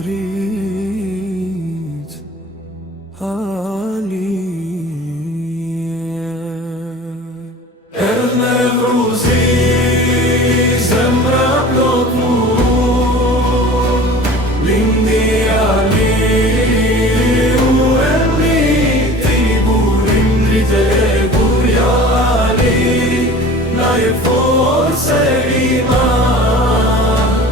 Dritë Alije Erdhë me vruzi zemra plot mu Lindi Ali u emri ti burim drite gurja Ali Na je forse iman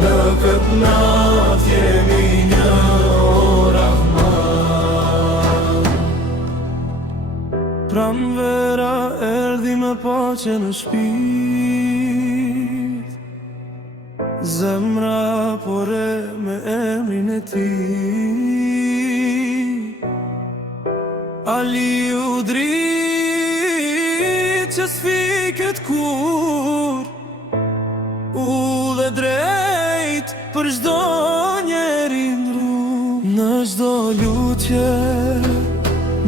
Në këtë nat jemi një o Rahman Pranvera erdhi me paqe në shpirt Zemra pore me emrin e ti Ali u drit që s'fiket kur U dhe drejt për çdo njeri ndru Në çdo lutje,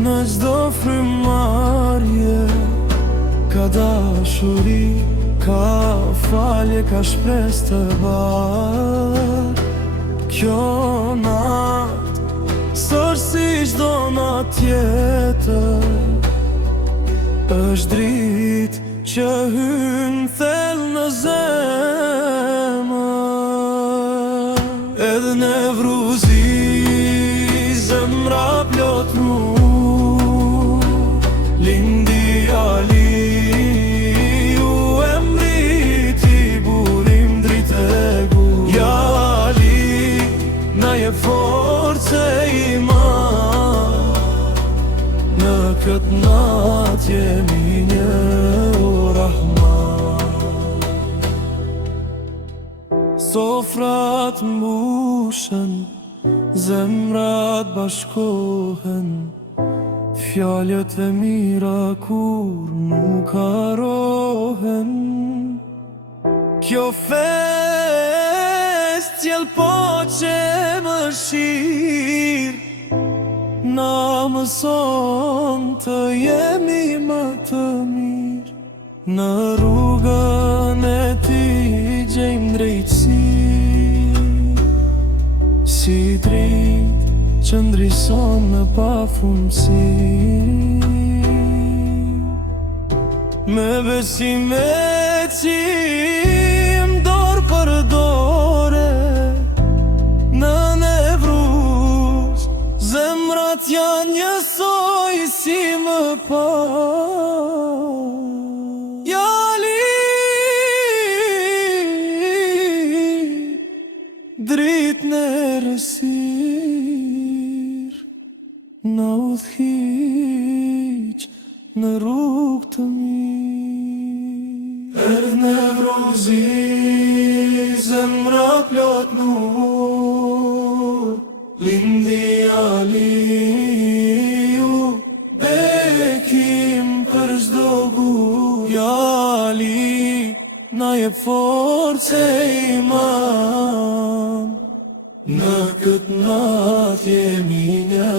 në çdo frymarrje Ka dashuri, ka falje, ka shpresë të bar Kjo nat, sër si çdo nat tjetër është dritë që hyn thellë në zemër Edhe në vruzi zemra plot mu Lindi Ali u emri ti burim drite gurja Ali Na je force iman Në këtë nat jemi një o Rahman Sofrat mbushen, zemrat bashkohen Fjalët e mira kur nuk harohen Kjo fest jel po që më shir Na mëson të jemi më të mirë Në rrugën e ti gjejmë drejtësi Si dritë që ndrison në pafundësi Me besim e qim dorë për dore Në Nevruz zemrat janë njësoj si më parë Dritë në rësir Në udhëhiq në rrugë të mirë Erdhë në vruzi zemra plot nur Lindi Ali u bekim për çdo gurja Ali Na je force iman Në këtë nat jemi një